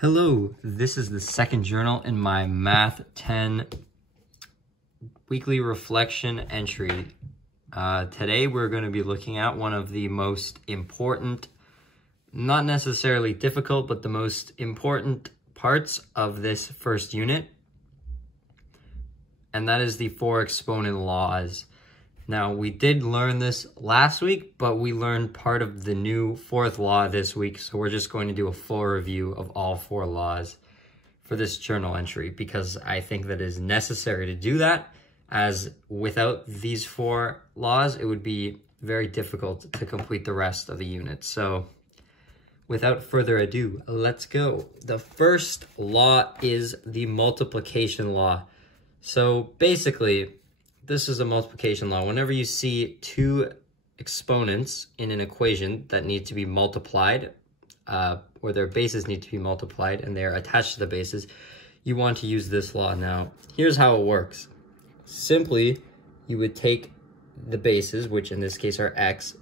Hello, this is the second journal in my Math 10 weekly reflection entry. Today we're going to be looking at one of the most important, not necessarily difficult, but the most important parts of this first unit, and that is the four exponent laws. Now, we did learn this last week, but we learned part of the new fourth law this week, so we're just going to do a full review of all four laws for this journal entry, because I think that it is necessary to do that, as without these four laws, it would be very difficult to complete the rest of the unit. So, without further ado, let's go. The first law is the multiplication law. So, basically, this is a multiplication law. Whenever you see two exponents in an equation that need to be multiplied, or their bases need to be multiplied and they're attached to the bases, you want to use this law. Now, here's how it works. Simply, you would take the bases, which in this case are x,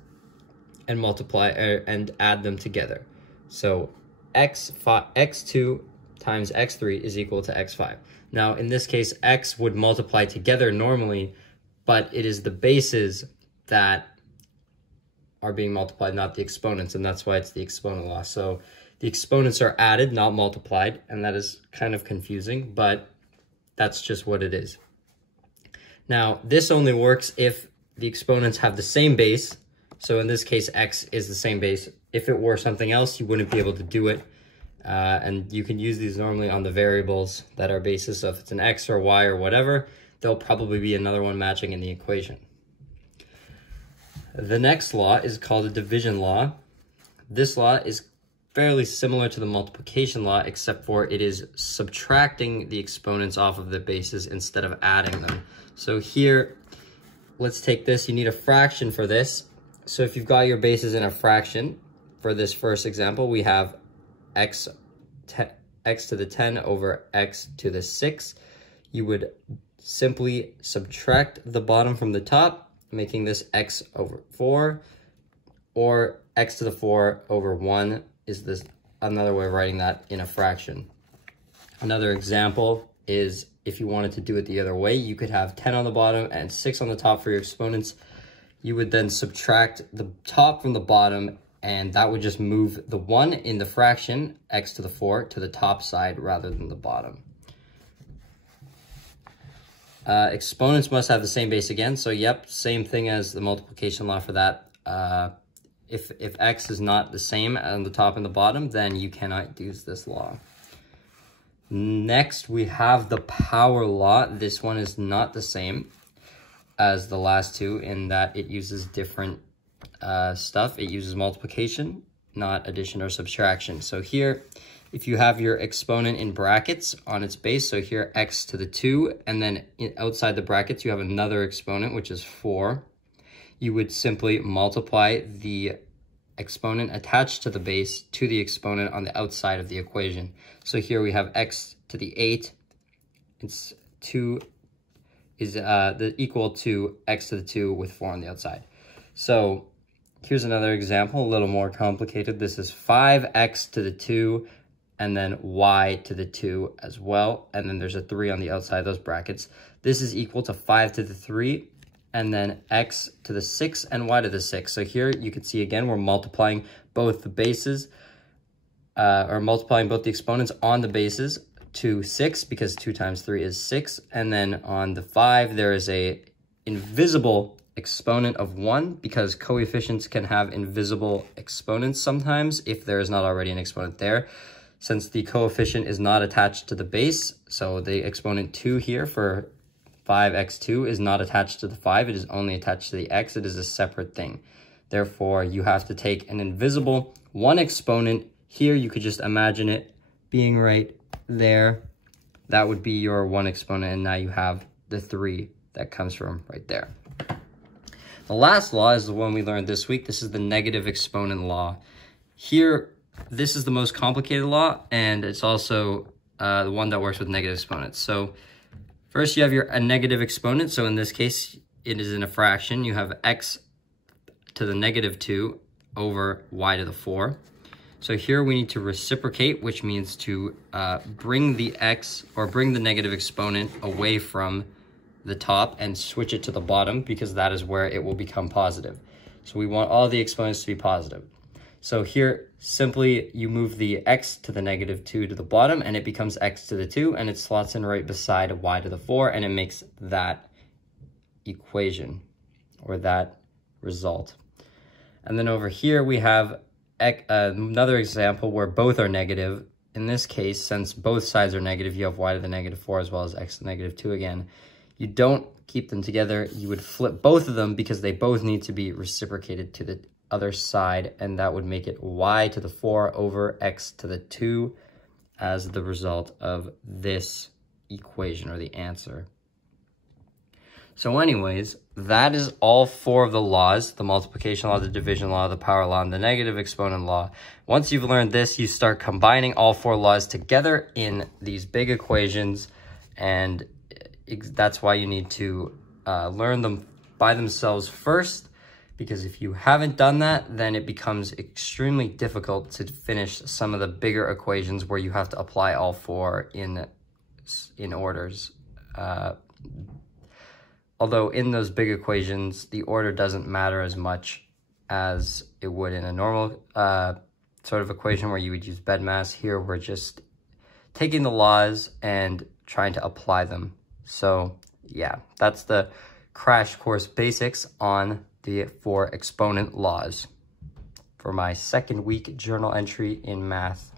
and multiply and add them together. So x2 times x3 is equal to x5. Now, in this case, x would multiply together normally, but it is the bases that are being multiplied, not the exponents, and that's why it's the exponent law. So the exponents are added, not multiplied, and that is kind of confusing, but that's just what it is. Now, this only works if the exponents have the same base. So in this case, x is the same base. If it were something else, you wouldn't be able to do it. And you can use these normally on the variables that are bases. So if it's an x or y or whatever, there'll probably be another one matching in the equation. The next law is called the division law. This law is fairly similar to the multiplication law, except for it is subtracting the exponents off of the bases instead of adding them. So here, let's take this. You need a fraction for this. So if you've got your bases in a fraction, for this first example, we have x to the 10 over x to the 6. You would simply subtract the bottom from the top, making this x over 4, or x to the 4 over 1 is this another way of writing that in a fraction. Another example is if you wanted to do it the other way, you could have 10 on the bottom and 6 on the top for your exponents. You would then subtract the top from the bottom, and that would just move the 1 in the fraction, x to the 4, to the top side rather than the bottom. Exponents must have the same base again. So, yep, same thing as the multiplication law for that. If x is not the same on the top and the bottom, then you cannot use this law. Next, we have the power law. This one is not the same as the last two in that it uses different stuff. It uses multiplication, not addition or subtraction. So here, if you have your exponent in brackets on its base, so here x to the 2, and then outside the brackets you have another exponent, which is 4, you would simply multiply the exponent attached to the base to the exponent on the outside of the equation. So here we have x to the 8, it's 2 is equal to x to the 2 with 4 on the outside. So here's another example, a little more complicated. This is 5x to the 2, and then y to the 2 as well. And then there's a 3 on the outside of those brackets. This is equal to 5 to the 3, and then x to the 6 and y to the 6. So here you can see again, we're multiplying both the bases, or multiplying both the exponents on the bases to 6, because 2 times 3 is 6. And then on the 5, there is a invisible exponent of 1, because coefficients can have invisible exponents sometimes if there is not already an exponent there. Since the coefficient is not attached to the base, so the exponent 2 here for 5x2 is not attached to the 5, it is only attached to the x, it is a separate thing. Therefore, you have to take an invisible 1 exponent. Here, you could just imagine it being right there. That would be your 1 exponent, and now you have the 3 that comes from right there. The last law is the one we learned this week. This is the negative exponent law. Here, this is the most complicated law, and it's also the one that works with negative exponents. So first you have a negative exponent. So in this case, it is in a fraction. You have x to the negative 2 over y to the 4. So here we need to reciprocate, which means to bring the x, or bring the negative exponent away from the top and switch it to the bottom, because that is where it will become positive. So we want all the exponents to be positive. So here, simply you move the x to the -2 to the bottom, and it becomes x to the 2, and it slots in right beside y to the 4, and it makes that equation, or that result. And then over here we have another example where both are negative. In this case, since both sides are negative, you have y to the -4 as well as x to the -2 again. You don't keep them together. You would flip both of them because they both need to be reciprocated to the other side, and that would make it y to the 4 over x to the 2 as the result of this equation, or the answer. So anyways, that is all 4 of the laws: the multiplication law, the division law, the power law, and the negative exponent law. Once you've learned this, you start combining all 4 laws together in these big equations, and that's why you need to learn them by themselves first, because if you haven't done that, then it becomes extremely difficult to finish some of the bigger equations where you have to apply all 4 in orders. Although in those big equations, the order doesn't matter as much as it would in a normal sort of equation where you would use BEDMAS. Here, we're just taking the laws and trying to apply them. So yeah, that's the crash course basics on the 4 exponent laws for my second week journal entry in math.